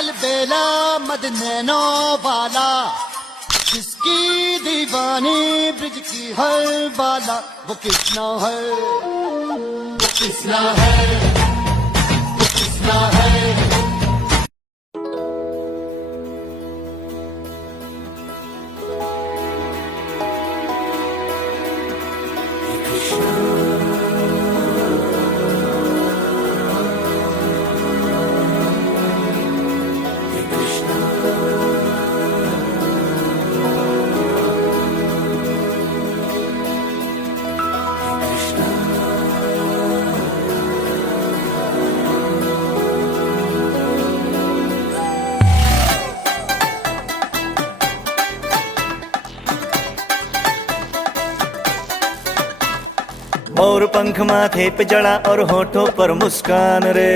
अलबेला मद नैनो वाला, जिसकी दीवानी ब्रिज की हर बाला, वो किसना है, वो किसना है, वो किसना है। और पंख माथे पे जड़ा और होठों पर मुस्कान रे।